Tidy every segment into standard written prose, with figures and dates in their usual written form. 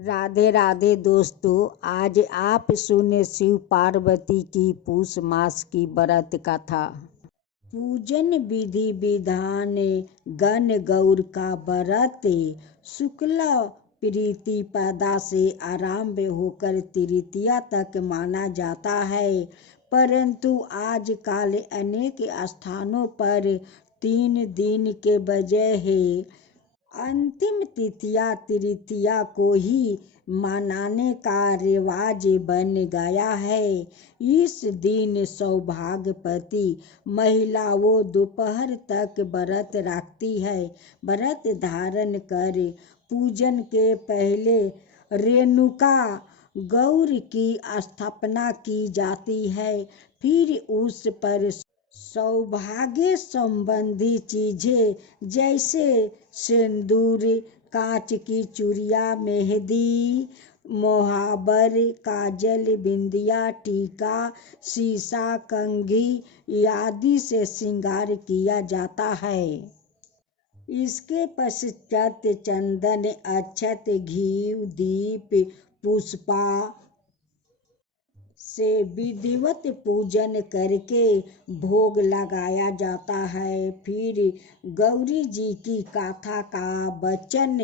राधे राधे दोस्तों। आज आप सुने शिव पार्वती की पूष मास की व्रत कथा। पूजन विधि विधान गण गौर का व्रत शुक्ला प्रतिपदा से आरंभ होकर तृतीया तक माना जाता है, परंतु आजकल अनेक स्थानों पर 3 दिन के बजाय अंतिम तिथिया तृतीया को ही मनाने का रिवाज बन गया है। इस दिन सौभाग्यवती महिलाओं दोपहर तक व्रत रखती है। व्रत धारण कर पूजन के पहले रेणुका गौर की स्थापना की जाती है, फिर उस पर सौभाग्य संबंधी चीजें जैसे सिंदूर, कांच की चूड़ियां, मेहंदी, मोहब्बर, काजल, बिंदिया, टीका, शीशा, कंघी आदि से श्रृंगार किया जाता है। इसके पश्चात चंदन, अक्षत, घी, दीप, पुष्पा से विधिवत पूजन करके भोग लगाया जाता है। फिर गौरी जी की कथा का वाचन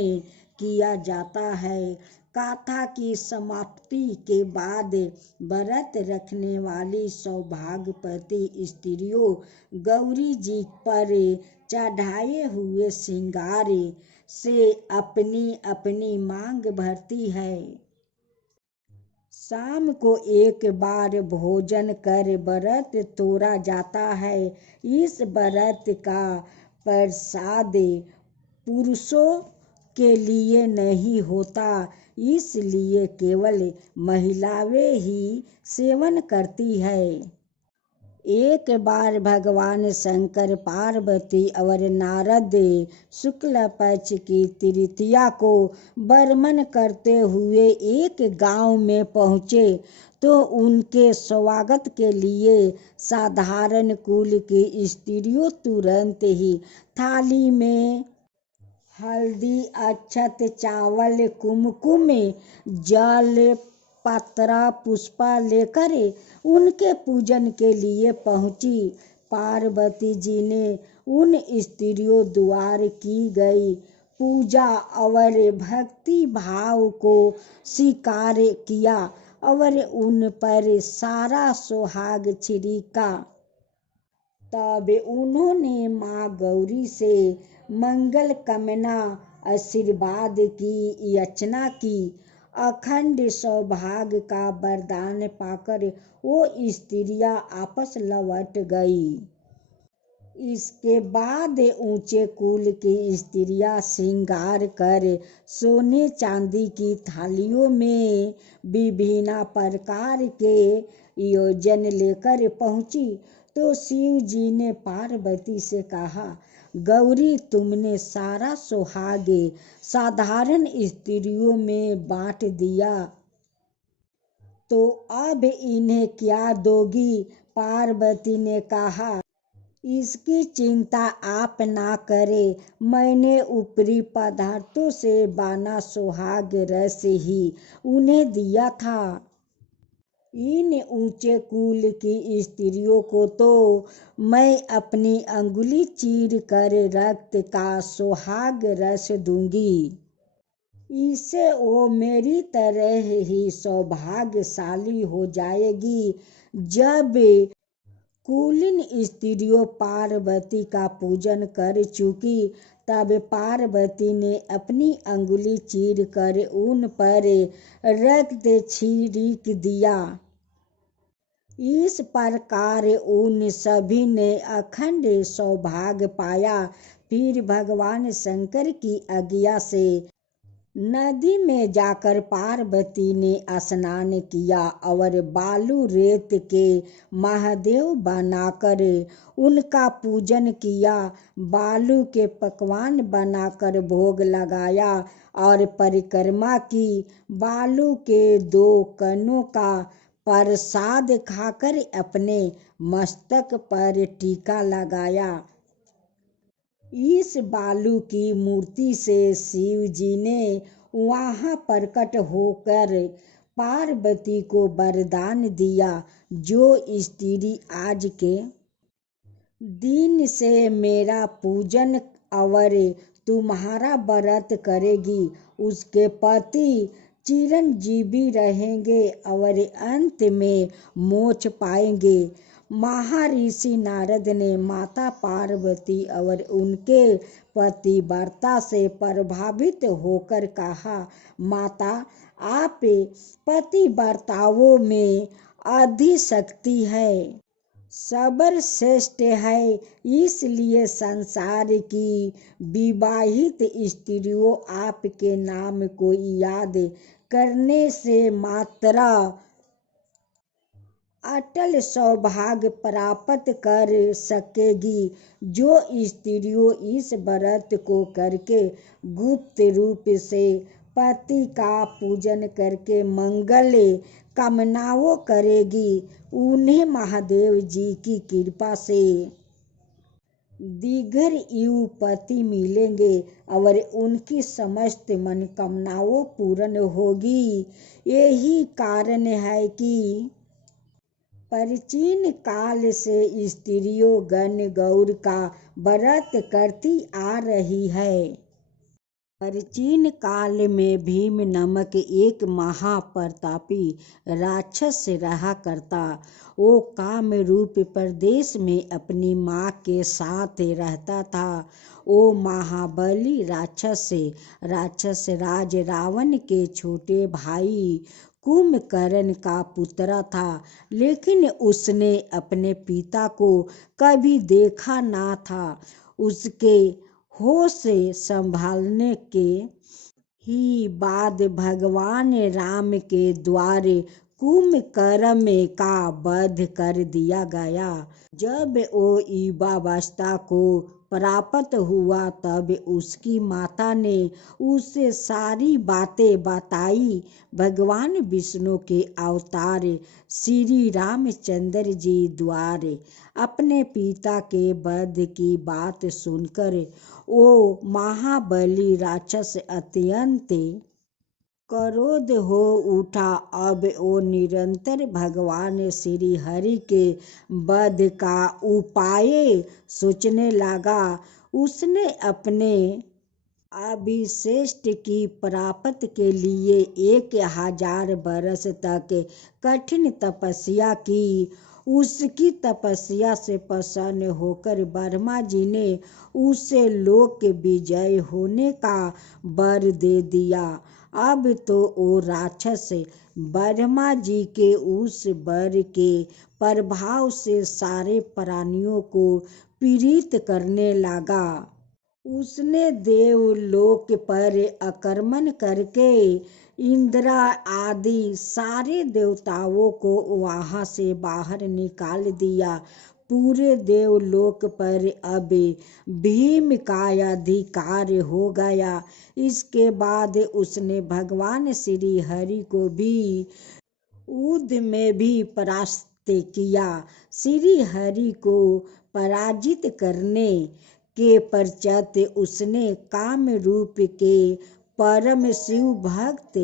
किया जाता है। कथा की समाप्ति के बाद व्रत रखने वाली सौभाग्यवती स्त्रियों गौरी जी पर चढ़ाए हुए श्रृंगार से अपनी अपनी मांग भरती है। शाम को एक बार भोजन कर व्रत तोड़ा जाता है। इस व्रत का प्रसाद पुरुषों के लिए नहीं होता, इसलिए केवल महिलाएं ही सेवन करती है। एक बार भगवान शंकर, पार्वती और नारद शुक्ल पक्ष की तृतीया को वर्णन करते हुए एक गांव में पहुँचे तो उनके स्वागत के लिए साधारण कुल की स्त्रियों तुरंत ही थाली में हल्दी, अक्षत, चावल, कुमकुम, जल, पत्र, पुष्पा लेकर उनके पूजन के लिए पहुंची। पार्वती जी ने उन स्त्रियों द्वारा की गई पूजा और भक्ति भाव को स्वीकार किया और उन पर सारा सुहाग छिड़का। तब उन्होंने माँ गौरी से मंगल कामना आशीर्वाद की याचना की। अखंड सौभाग्य का वरदान पाकर वो स्त्रियां आपस लौट गई। इसके बाद ऊंचे कुल की स्त्रियां श्रृंगार कर सोने चांदी की थालियों में विभिन्न प्रकार के योजन लेकर पहुंची तो शिव जी ने पार्वती से कहा, गौरी, तुमने सारा सुहाग साधारण स्त्रियों में बांट दिया, तो अब इन्हें क्या दोगी? पार्वती ने कहा, इसकी चिंता आप ना करें, मैंने ऊपरी पदार्थों से बना सुहाग रस ही उन्हें दिया था। इन ऊंचे कुल की स्त्रियों को तो मैं अपनी अंगुली चीर कर रक्त का सुहाग रस दूंगी। इससे वो मेरी तरह ही सौभाग्यशाली हो जाएगी। जब कुलीन स्त्रियों पार्वती का पूजन कर चुकी तब पार्वती ने अपनी अंगुली चीर कर उन पर रक्त छिड़क दिया। इस प्रकार उन सभी ने अखंड सौभाग्य पाया। फिर भगवान शंकर की आज्ञा से नदी में जाकर पार्वती ने स्नान किया और बालू रेत के महादेव बनाकर उनका पूजन किया। बालू के पकवान बनाकर भोग लगाया और परिक्रमा की। बालू के 2 कणों का प्रसाद खाकर अपने मस्तक पर टीका लगाया। इस बालू की मूर्ति से शिव जी ने वहाँ प्रकट होकर पार्वती को वरदान दिया, जो स्त्री आज के दिन से मेरा पूजन और तुम्हारा व्रत करेगी, उसके पति चिरंजीवी रहेंगे और अंत में मोक्ष पाएंगे। महर्षि नारद ने माता पार्वती और उनके पतिव्रता से प्रभावित होकर कहा, माता, आप पतिव्रताओं में अधिशक्ति है, सर्वश्रेष्ठ है, इसलिए संसार की विवाहित स्त्रियों आपके नाम को याद करने से मात्र अटल सौभाग्य प्राप्त कर सकेगी। जो स्त्रियों इस व्रत को करके गुप्त रूप से पति का पूजन करके मंगल कामनाओं करेगी, उन्हें महादेव जी की कृपा से दीर्घायु पति मिलेंगे और उनकी समस्त मनोकामनाओं पूर्ण होगी। यही कारण है कि प्राचीन काल से स्त्रियों गण गौर का व्रत करती आ रही है। प्राचीन काल में भीम नामक एक महाप्रतापी राक्षस रहा करता। वो काम रूप प्रदेश में अपनी माँ के साथ रहता था। वो महाबली राक्षस राज रावण के छोटे भाई कुंभकर्ण का पुत्र था, लेकिन उसने अपने पिता को कभी देखा ना था। उसके होश संभालने के ही बाद भगवान राम के द्वारा कुंभकर्ण का वध कर दिया गया। जब वो युवावस्था को प्राप्त हुआ तब उसकी माता ने उसे सारी बातें बताई। भगवान विष्णु के अवतार श्री रामचंद्र जी द्वारा अपने पिता के वध की बात सुनकर वो महाबली राक्षस अत्यंत क्रोध हो उठा। अब वो निरंतर भगवान श्री हरि के वध का उपाय सोचने लगा। उसने अपने अभिष्ट की प्राप्ति के लिए 1000 वर्ष तक कठिन तपस्या की। उसकी तपस्या से प्रसन्न होकर ब्रह्मा जी ने उसे लोक विजय होने का वर दे दिया। अब तो वो राक्षस ब्रह्मा जी के उस वर के प्रभाव से सारे प्राणियों को पीड़ित करने लगा। उसने देवलोक पर आक्रमण करके इंद्र आदि सारे देवताओं को वहां से बाहर निकाल दिया। पूरे देवलोक पर अब भीम का अधिकार हो गया। इसके बाद उसने भगवान श्री हरि को भी युद्ध में भी परास्त किया। श्री हरि को पराजित करने के पश्चात उसने काम रूप के परम शिव भक्त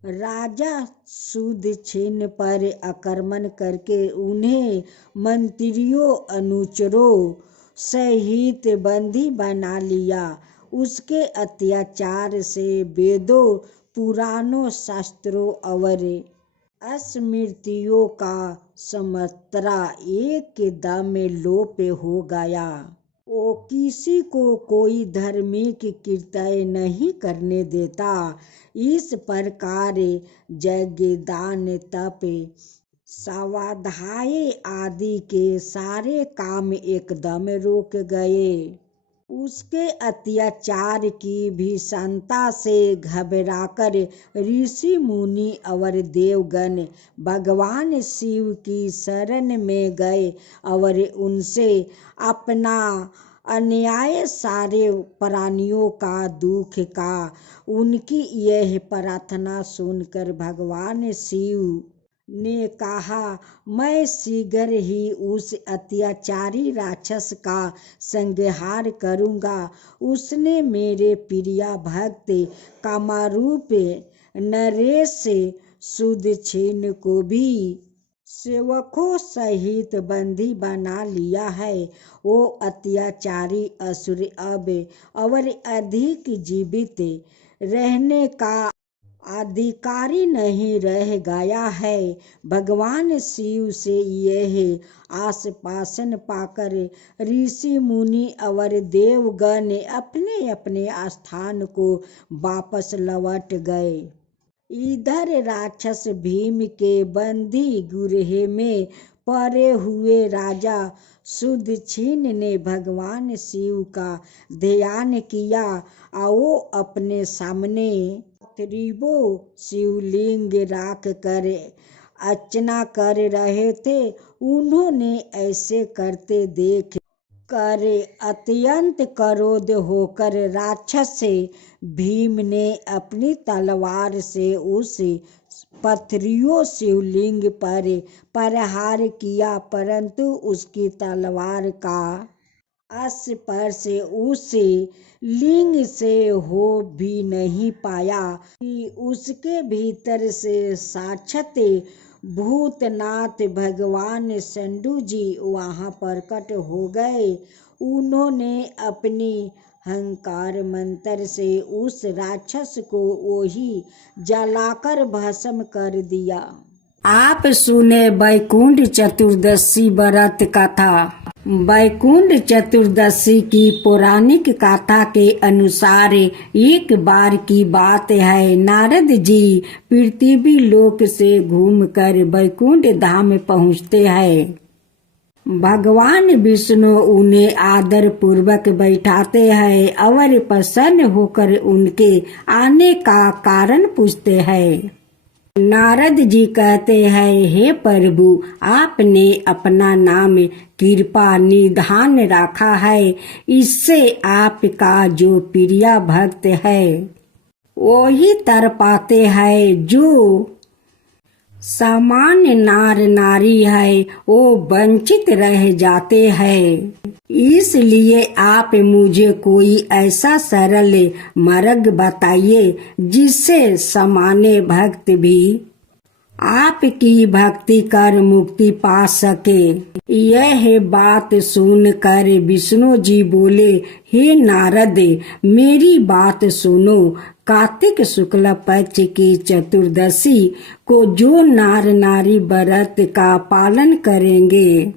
राजा सुदक्षिण पर आक्रमण करके उन्हें मंत्रियों अनुचरों सहित बंदी बना लिया। उसके अत्याचार से वेदों पुराणों शास्त्रों और स्मृतियों का समर्था एकदम लोप हो गया। वो किसी को कोई धार्मिक कृत्य नहीं करने देता। इस प्रकार यज्ञ दान तप स्वाध्याय आदि के सारे काम एकदम रुक गए। उसके अत्याचार की भीषणता से घबराकर ऋषि मुनि और देवगण भगवान शिव की शरण में गए और उनसे अपना अन्याय सारे प्राणियों का दुख का। उनकी यह प्रार्थना सुनकर भगवान शिव ने कहा, मैं शीघ्र ही उस अत्याचारी राक्षस का संहार करूंगा। उसने मेरे प्रिय भक्त कामरूप नरेश सुदक्षिण को भी सेवकों सहित बंदी बना लिया है। वो अत्याचारी असुर अब और अधिक जीवित रहने का अधिकारी नहीं रह गया है। भगवान शिव से यह आश्वासन पाकर ऋषि मुनि और देवगण अपने अपने स्थान को वापस लौट गए। इधर राक्षस भीम के बंदी गृह में पड़े हुए राजा सुदक्षिण ने भगवान शिव का ध्यान किया और वो अपने सामने त्रिभुवन शिवलिंग रख कर अर्चना कर रहे थे। उन्होंने ऐसे करते देख कर अत्यंत क्रोध होकर राक्षस भीम ने अपनी तलवार से उस पथरियों शिवलिंग पर प्रहार किया, परंतु उसकी तलवार का स्पर्श उस लिंग से हो भी नहीं पाया कि उसके भीतर से साक्षात भूतनाथ भगवान शंभु जी वहां प्रकट हो गए। उन्होंने अपनी हंकार मंत्र से उस राक्षस को वही जलाकर भस्म कर दिया। आप सुने वैकुंठ चतुर्दशी व्रत कथा। वैकुंठ चतुर्दशी की पौराणिक कथा के अनुसार एक बार की बात है, नारद जी पृथ्वी लोक से घूमकर वैकुंठ धाम पहुँचते हैं। भगवान विष्णु उन्हें आदर पूर्वक बैठाते हैं और प्रसन्न होकर उनके आने का कारण पूछते हैं। नारद जी कहते हैं, हे प्रभु, आपने अपना नाम कृपा निधान रखा है, इससे आपका जो प्रिय भक्त है वही तर पाते हैं। जो सामान्य नार नारी है वो वंचित रह जाते हैं। इसलिए आप मुझे कोई ऐसा सरल मार्ग बताइए जिससे सामान्य भक्त भी आपकी भक्ति कर मुक्ति पा सके। यह बात सुनकर विष्णु जी बोले, हे नारद, मेरी बात सुनो। कार्तिक शुक्ल पक्ष की चतुर्दशी को जो नार नारी व्रत का पालन करेंगे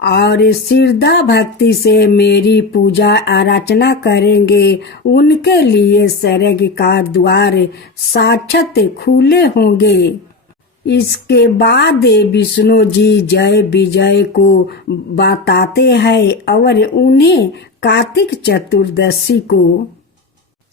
और श्रद्धा भक्ति से मेरी पूजा अर्चना करेंगे, उनके लिए स्वर्ग का द्वार साक्षात खुले होंगे। इसके बाद विष्णु जी जय विजय को बताते हैं और उन्हें कार्तिक चतुर्दशी को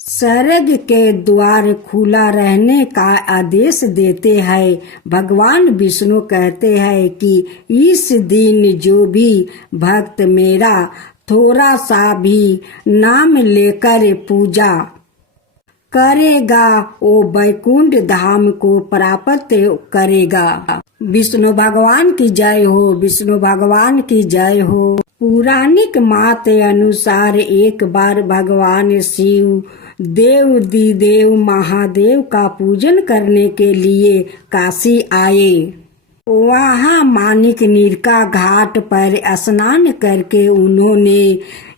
स्वर्ग के द्वार खुला रहने का आदेश देते हैं। भगवान विष्णु कहते हैं कि इस दिन जो भी भक्त मेरा थोड़ा सा भी नाम लेकर पूजा करेगा वो वैकुंठ धाम को प्राप्त करेगा। विष्णु भगवान की जय हो, विष्णु भगवान की जय हो। पौराणिक मत अनुसार एक बार भगवान शिव देव महादेव का पूजन करने के लिए काशी आए। वहाँ माणिकनिर्का घाट पर स्नान करके उन्होंने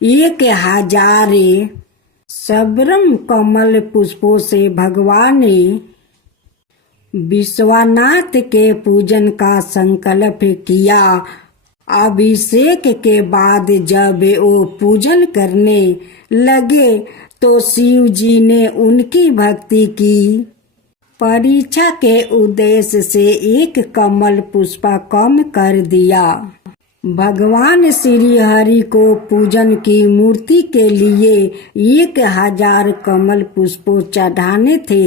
1000 सबरम कमल पुष्पों से भगवान विश्वनाथ के पूजन का संकल्प किया। अभिषेक के बाद जब वो पूजन करने लगे तो शिव जी ने उनकी भक्ति की परीक्षा के उद्देश्य से एक कमल पुष्प कम कर दिया। भगवान श्री हरि को पूजन की मूर्ति के लिए 1000 कमल पुष्पों चढ़ाने थे।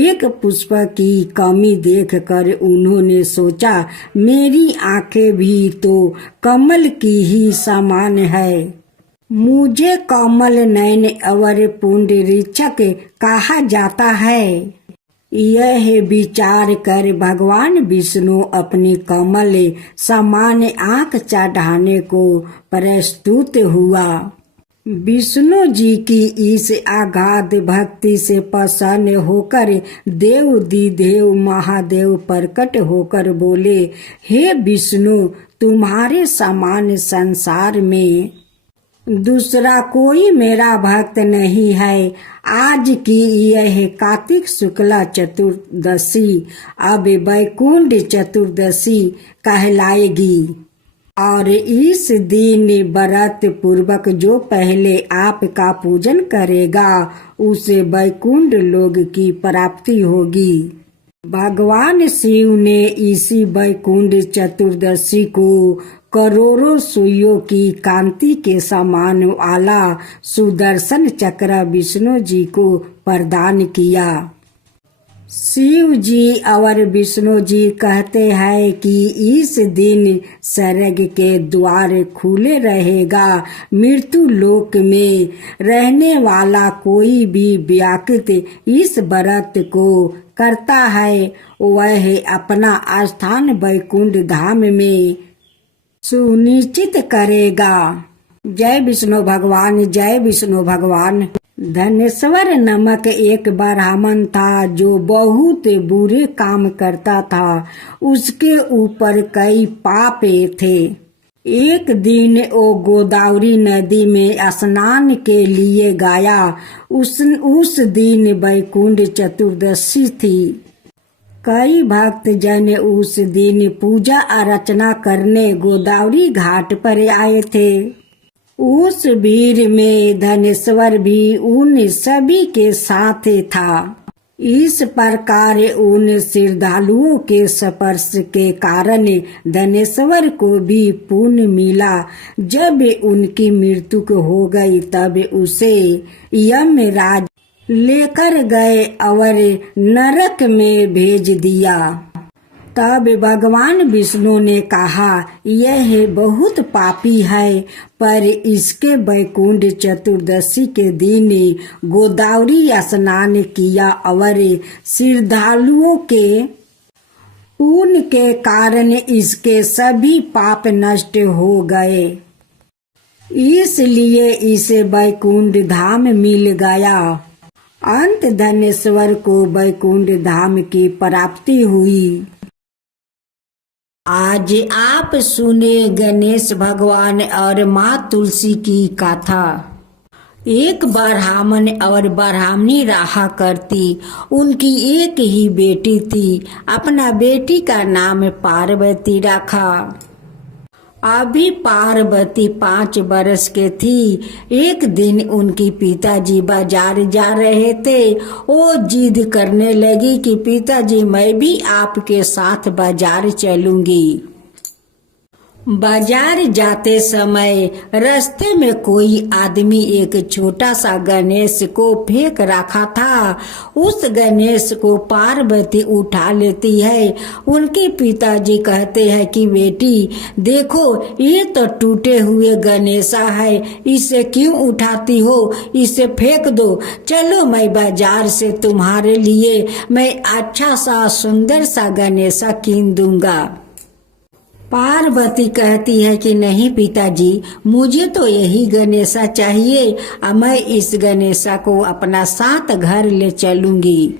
एक पुष्प की कमी देखकर उन्होंने सोचा, मेरी आंखें भी तो कमल की ही समान है, मुझे कमल नयन और पुंडरीक्षक कहा जाता है। यह विचार कर भगवान विष्णु अपनी कमल समान आंख चढ़ाने को प्रस्तुत हुआ। विष्णु जी की इस अगाध भक्ति से प्रसन्न होकर देव महादेव प्रकट होकर बोले, हे विष्णु, तुम्हारे समान संसार में दूसरा कोई मेरा भक्त नहीं है। आज की यह कार्तिक शुक्ला चतुर्दशी अब वैकुंठ चतुर्दशी कहलाएगी और इस दिन व्रत पूर्वक जो पहले आपका पूजन करेगा उसे वैकुंठ लोक की प्राप्ति होगी। भगवान शिव ने इसी वैकुंठ चतुर्दशी को करोड़ों सुइयों की कांति के समान वाला सुदर्शन चक्र विष्णु जी को प्रदान किया। शिव जी और विष्णु जी कहते हैं कि इस दिन स्वर्ग के द्वार खुले रहेगा। मृत्यु लोक में रहने वाला कोई भी व्यक्ति इस व्रत को करता है वह अपना स्थान वैकुंठ धाम में सुनिश्चित करेगा। जय विष्णु भगवान, जय विष्णु भगवान। धनेश्वर नामक एक ब्राह्मण था जो बहुत बुरे काम करता था। उसके ऊपर कई पाप थे। एक दिन वो गोदावरी नदी में स्नान के लिए गया। उस दिन वैकुंठ चतुर्दशी थी। कई भक्त जन उस दिन पूजा अर्चना करने गोदावरी घाट पर आए थे। उस भीड़ में धनेश्वर भी उन सभी के साथ था। इस प्रकार उन श्रद्धालुओं के स्पर्श के कारण धनेश्वर को भी पुण्य मिला। जब उनकी मृत्यु हो गई तब उसे यमराज लेकर गए और नरक में भेज दिया। तब भगवान विष्णु ने कहा, यह बहुत पापी है, पर इसके वैकुंठ चतुर्दशी के दिन गोदावरी स्नान किया और श्रद्धालुओं के पुण्य के कारण इसके सभी पाप नष्ट हो गए। इसलिए इसे वैकुंठ धाम मिल गया। अंत धनेश्वर को वैकुंठ धाम की प्राप्ति हुई। आज आप सुने गणेश भगवान और माँ तुलसी की कथा। एक ब्राह्मण और ब्राह्मणी रहा करती। उनकी एक ही बेटी थी। अपना बेटी का नाम पार्वती रखा। अभी पार्वती 5 वर्ष के थी। एक दिन उनकी पिताजी बाजार जा रहे थे। वो जिद करने लगी कि पिताजी, मैं भी आपके साथ बाजार चलूंगी। बाजार जाते समय रास्ते में कोई आदमी एक छोटा सा गणेश को फेंक रखा था। उस गणेश को पार्वती उठा लेती है। उनके पिताजी कहते हैं कि बेटी देखो, ये तो टूटे हुए गणेशा है, इसे क्यों उठाती हो? इसे फेंक दो। चलो, मैं बाजार से तुम्हारे लिए मैं अच्छा सा सुंदर सा गणेशा कीन दूंगा। पार्वती कहती है कि नहीं पिताजी, मुझे तो यही गणेशा चाहिए। मैं इस गणेशा को अपना साथ घर ले चलूंगी।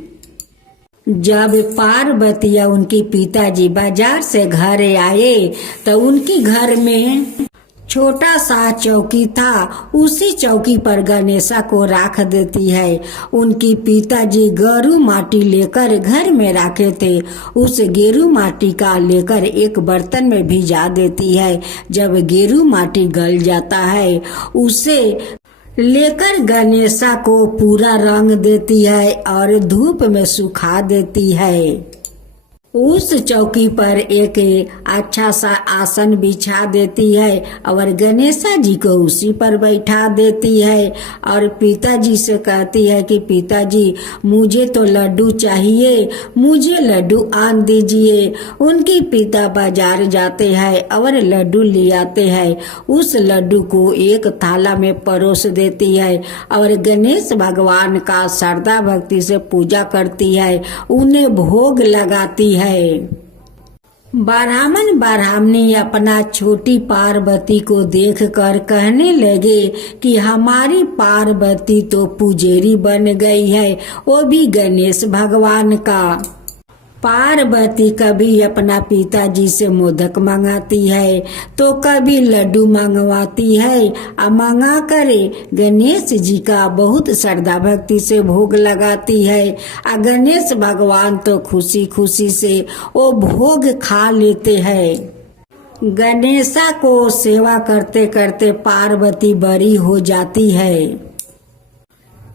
जब पार्वती या उनके पिताजी बाजार से घर आए तो उनकी घर में छोटा सा चौकी था। उसी चौकी पर गणेशा को रख देती है। उनकी पिताजी गेरू माटी लेकर घर में रखे थे। उस गेरू माटी का लेकर एक बर्तन में भिजा देती है। जब गेरू माटी गल जाता है उसे लेकर गणेशा को पूरा रंग देती है और धूप में सुखा देती है। उस चौकी पर एक अच्छा सा आसन बिछा देती है और गणेशा जी को उसी पर बैठा देती है और पिताजी से कहती है कि पिताजी मुझे तो लड्डू चाहिए, मुझे लड्डू आन दीजिए। उनके पिता बाजार जाते हैं और लड्डू ले आते हैं। उस लड्डू को एक थाला में परोस देती है और गणेश भगवान का श्रद्धा भक्ति से पूजा करती है, उन्हें भोग लगाती है। ब्राह्मण ब्राह्मणी अपना छोटी पार्वती को देखकर कहने लगे कि हमारी पार्वती तो पुजेरी बन गई है, वो भी गणेश भगवान का। पार्वती कभी अपना पिताजी से मोदक मंगाती है तो कभी लड्डू मंगवाती है और मंगा करे गणेश जी का बहुत श्रद्धा भक्ति से भोग लगाती है। और गणेश भगवान तो खुशी खुशी से वो भोग खा लेते हैं। गणेशा को सेवा करते करते पार्वती बड़ी हो जाती है।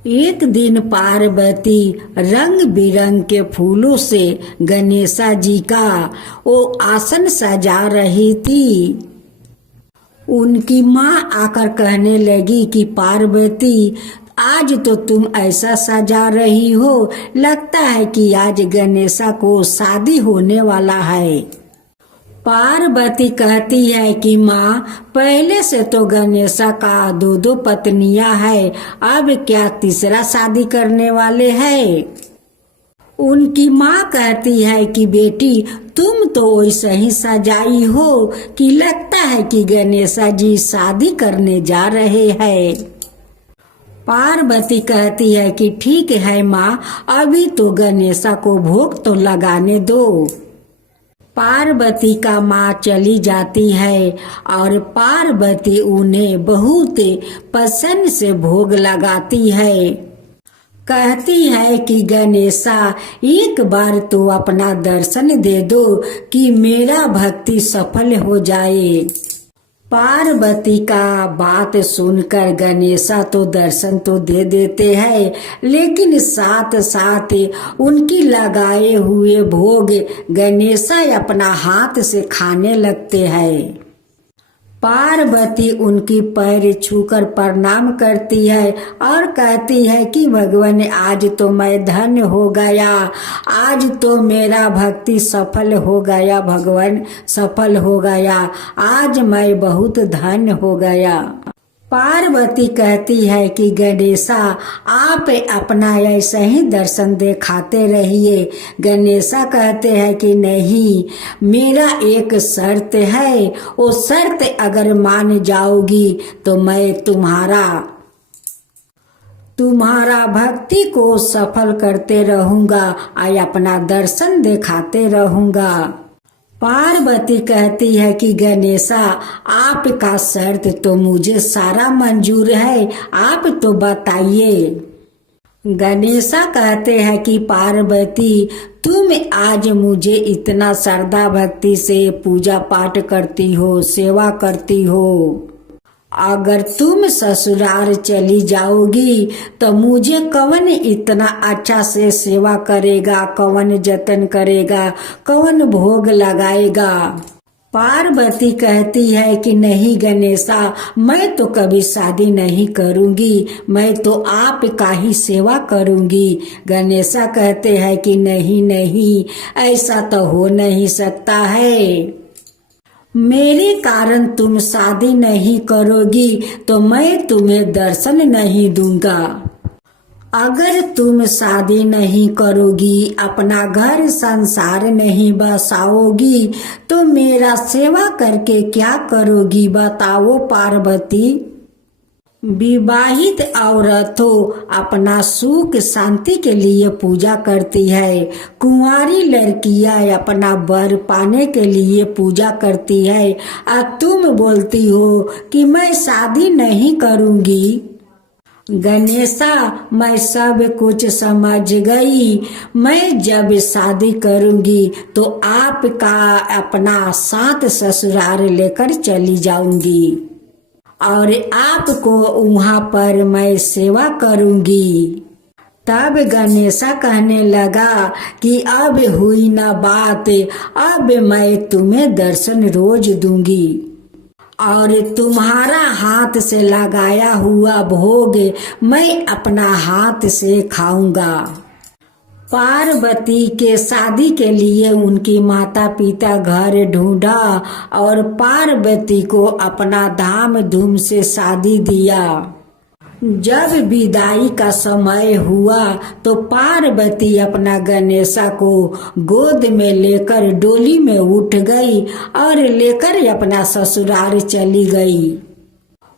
एक दिन पार्वती रंग बिरंग के फूलों से गणेशा जी का वो आसन सजा रही थी। उनकी माँ आकर कहने लगी कि पार्वती आज तो तुम ऐसा सजा रही हो, लगता है कि आज गणेशा को शादी होने वाला है। पार्वती कहती है कि माँ पहले से तो गणेशा का दो पत्नियां है, अब क्या तीसरा शादी करने वाले हैं। उनकी माँ कहती है कि बेटी तुम तो वैसे ही सजाई हो कि लगता है कि गणेशा जी शादी करने जा रहे हैं। पार्वती कहती है कि ठीक है माँ, अभी तो गणेशा को भोग तो लगाने दो। पार्वती का माँ चली जाती है और पार्वती उन्हें बहुत पसंद से भोग लगाती है। कहती है कि गणेशा एक बार तो अपना दर्शन दे दो कि मेरा भक्ति सफल हो जाए। पार्वती का बात सुनकर गणेशा तो दर्शन तो दे देते हैं, लेकिन साथ साथ उनकी लगाए हुए भोग गणेशा अपना हाथ से खाने लगते हैं। पार्वती उनकी पैर छूकर प्रणाम करती है और कहती है कि भगवान आज तो मैं धन्य हो गया, आज तो मेरा भक्ति सफल हो गया, भगवान सफल हो गया, आज मैं बहुत धन्य हो गया। पार्वती कहती है कि गणेशा आप अपना ऐसे ही दर्शन दिखाते रहिए। गणेशा कहते हैं कि नहीं, मेरा एक शर्त है, वो शर्त अगर मान जाओगी तो मैं तुम्हारा भक्ति को सफल करते रहूंगा और अपना दर्शन दिखाते रहूंगा। पार्वती कहती है कि गणेशा आपका शर्त तो मुझे सारा मंजूर है, आप तो बताइए। गणेशा कहते हैं कि पार्वती तुम आज मुझे इतना श्रद्धा भक्ति से पूजा पाठ करती हो, सेवा करती हो, अगर तुम ससुराल चली जाओगी तो मुझे कौन इतना अच्छा से सेवा करेगा, कौन जतन करेगा, कौन भोग लगाएगा। पार्वती कहती है कि नहीं गणेशा, मैं तो कभी शादी नहीं करूंगी, मैं तो आपका ही सेवा करूंगी। गणेशा कहते हैं कि नहीं नहीं, ऐसा तो हो नहीं सकता है, मेरे कारण तुम शादी नहीं करोगी तो मैं तुम्हें दर्शन नहीं दूंगा। अगर तुम शादी नहीं करोगी, अपना घर संसार नहीं बसाओगी तो मेरा सेवा करके क्या करोगी, बताओ पार्वती। विवाहित औरतों अपना सुख शांति के लिए पूजा करती है, कुंवारी लड़कियां अपना वर पाने के लिए पूजा करती है, और तुम बोलती हो कि मैं शादी नहीं करूंगी। गणेशा मैं सब कुछ समझ गई, मैं जब शादी करूंगी तो आपका अपना साथ ससुराल लेकर चली जाऊंगी और आपको वहां पर मैं सेवा करूंगी। तब गणेशा कहने लगा कि अब हुई ना बात, अब मैं तुम्हें दर्शन रोज दूंगी और तुम्हारा हाथ से लगाया हुआ भोग मैं अपना हाथ से खाऊंगा। पार्वती के शादी के लिए उनकी माता पिता घर ढूंढा और पार्वती को अपना धाम धूम से शादी दिया। जब विदाई का समय हुआ तो पार्वती अपना गणेशा को गोद में लेकर डोली में उठ गई और लेकर अपना ससुराल चली गई।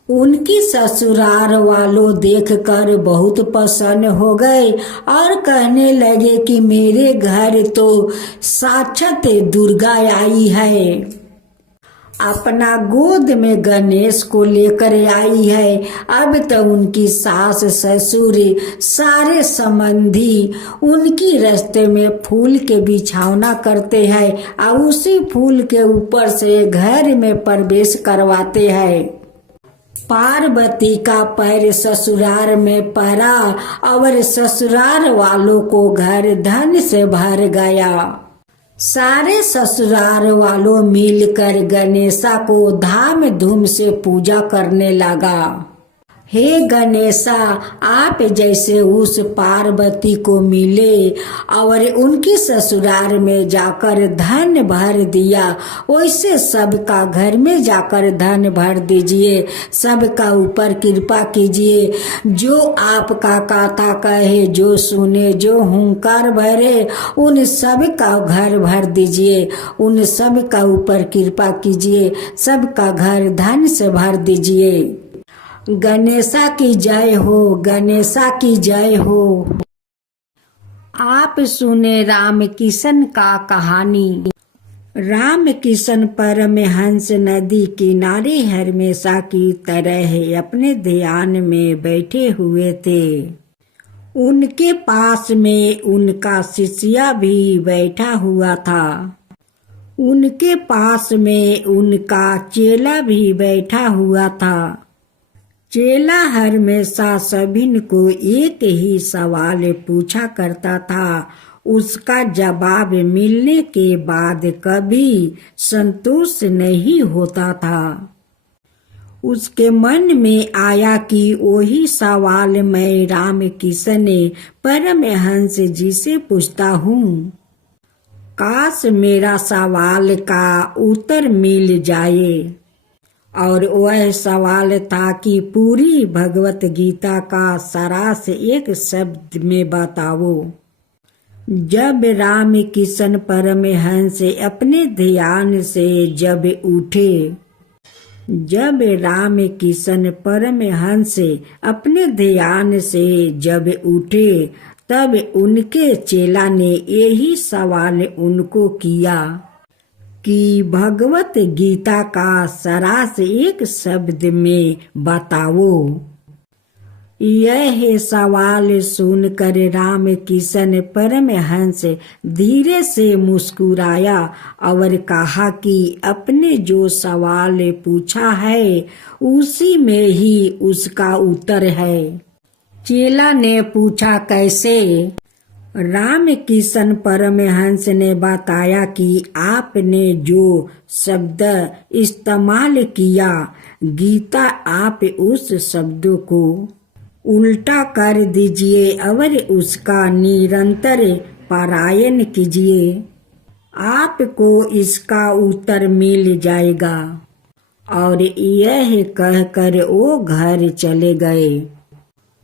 उनकी ससुराल वालों देखकर बहुत प्रसन्न हो गए और कहने लगे कि मेरे घर तो साक्षात दुर्गा आई है, अपना गोद में गणेश को लेकर आई है। अब तो उनकी सास ससुर सारे संबंधी उनकी रास्ते में फूल के बिछौना करते हैं और उसी फूल के ऊपर से घर में प्रवेश करवाते हैं। पार्वती का पैर ससुराल में पड़ा और ससुराल वालों को घर धन से भर गया। सारे ससुराल वालों मिलकर गणेशा को धाम धूम से पूजा करने लगा। हे गणेशा, आप जैसे उस पार्वती को मिले और उनकी ससुराल में जाकर धन भर दिया, वैसे सबका घर में जाकर धन भर दीजिए, सबका ऊपर कृपा कीजिए। जो आपका कथा कहे, जो सुने, जो हुंकार भरे, उन सब का घर भर दीजिए, उन सब का ऊपर कृपा कीजिए, सबका घर धन से भर दीजिए। गणेशा की जय हो, गणेशा की जय हो। आप सुने राम किशन का कहानी। राम किशन परमहंस नदी किनारे हमेशा की तरह अपने ध्यान में बैठे हुए थे। उनके पास में उनका शिष्य भी बैठा हुआ था। उनके पास में उनका चेला भी बैठा हुआ था। चेला हमेशा सभी को एक ही सवाल पूछा करता था। उसका जवाब मिलने के बाद कभी संतोष नहीं होता था। उसके मन में आया कि वही सवाल मैं राम किशन परमहंस जी से पूछता हूँ। काश मेरा सवाल का उत्तर मिल जाए। और वह सवाल था कि पूरी भगवत गीता का सारांश एक शब्द में बताओ। जब राम किशन परमहंस अपने ध्यान से जब उठे, जब राम किशन परमहंस अपने ध्यान से जब उठे, तब उनके चेला ने यही सवाल उनको किया कि भगवत गीता का सारांश एक शब्द में बताओ। यह सवाल सुनकर राम किशन परमहंस धीरे से मुस्कुराया और कहा कि अपने जो सवाल पूछा है उसी में ही उसका उत्तर है। चेला ने पूछा, कैसे? राम किशन परमहंस ने बताया कि आपने जो शब्द इस्तेमाल किया, गीता, आप उस शब्द को उल्टा कर दीजिए और उसका निरंतर पारायण कीजिए। आपको इसका उत्तर मिल जाएगा। और यह कहकर वो घर चले गए।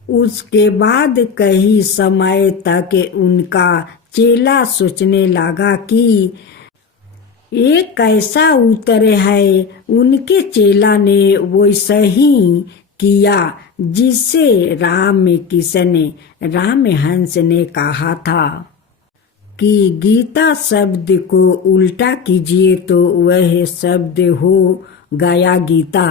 उसके बाद कई समय तक उनका चेला सोचने लगा कि ये कैसा उत्तर है। उनके चेला ने वैसा ही किया जिससे राम किशन परमहंस ने कहा था कि गीता शब्द को उल्टा कीजिए तो वह शब्द हो गया गीता।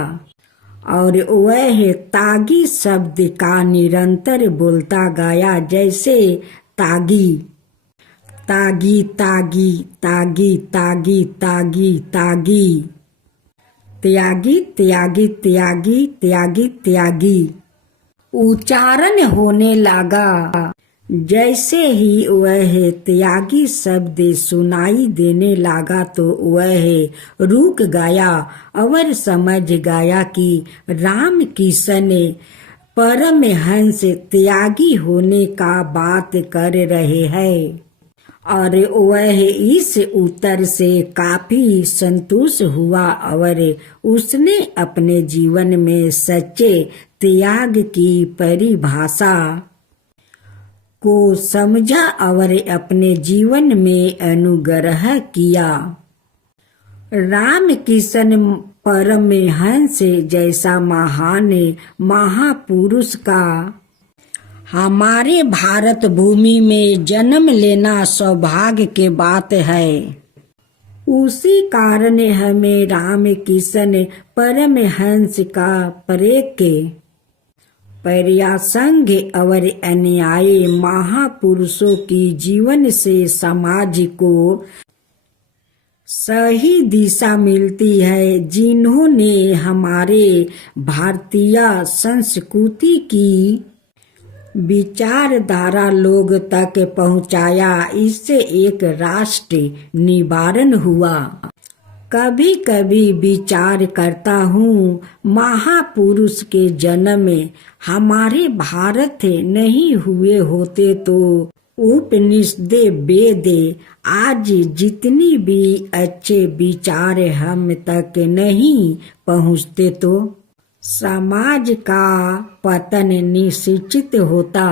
और वह तागी शब्द का निरंतर बोलता गया, जैसे तागी, तागी तागी तागी तागी तागी तागी, त्यागी त्यागी त्यागी त्यागी त्यागी उच्चारण होने लगा। जैसे ही वह त्यागी शब्द सुनाई देने लगा तो वह रुक गया और समझ गया कि राम किशन परमहंस त्यागी होने का बात कर रहे हैं और वह इस उत्तर से काफी संतुष्ट हुआ और उसने अपने जीवन में सच्चे त्याग की परिभाषा को समझा और अपने जीवन में अनुग्रह किया। रामकिशन परमहंस जैसा महान महापुरुष का हमारे भारत भूमि में जन्म लेना सौभाग्य की बात है। उसी कारण हमें रामकिशन परमहंस का प्रयासंग और अन्यायी महापुरुषों की जीवन से समाज को सही दिशा मिलती है, जिन्होंने हमारे भारतीय संस्कृति की विचारधारा लोग तक पहुंचाया। इससे एक राष्ट्र निवारण हुआ। कभी कभी विचार करता हूँ, महापुरुष के जन्म हमारे भारत नहीं हुए होते तो उपनिषद वेद आज जितनी भी अच्छे विचार हम तक नहीं पहुँचते तो समाज का पतन निश्चित होता।